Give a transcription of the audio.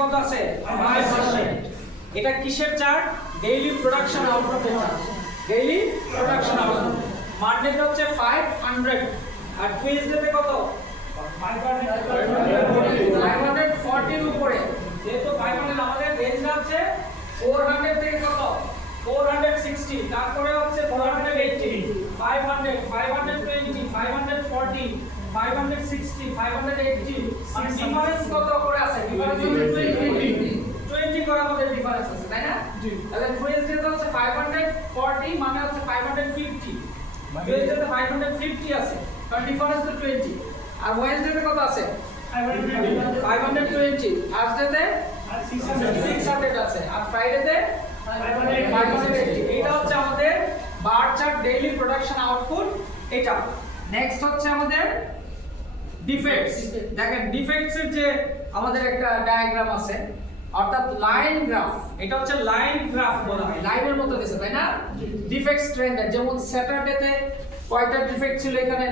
কত আছে 5%। এটা কিসের চার্ট? ডেইলি প্রোডাকশন আউটপুটের chart. Daily production output market হচ্ছে 500 আর টুইসডেতে কত 540 এর উপরে। যেহেতু 500 আমাদের রেঞ্জ আছে 400 থেকে কত 460, তারপরে হচ্ছে 480, 500, 520, 540, 560, 580। মানে ডিফারেন্স কত করে আছে? ডিফারেন্স হচ্ছে 20 করে আমাদের ডিফারেন্স আছে, তাই না? তাহলে টুইসডে হচ্ছে 540 মানে হচ্ছে 550, টুইসডেতে 550 আছে কারণ ডিফারেন্স তো 20। আর ওয়েডনেসডেতে কত আছে 520, থার্সডেতে 600 আছে আর ফ্রাইডেতে 580। এটা হচ্ছে আমাদের bar chart daily production output. এটা নেক্সট হচ্ছে আমাদের ডিফেক্টস। দেখেন ডিফেক্টস এর যে আমাদের একটা ডায়াগ্রাম আছে অর্থাৎ লাইন গ্রাফ। এটা হচ্ছে লাইন গ্রাফ বলা হয়, লাইনের মতো দিছে তাই না? ডিফেক্টস ট্রেন্ড যেমন স্যাটারডেতে কয়টা ডিফেক্ট ছিল এখানে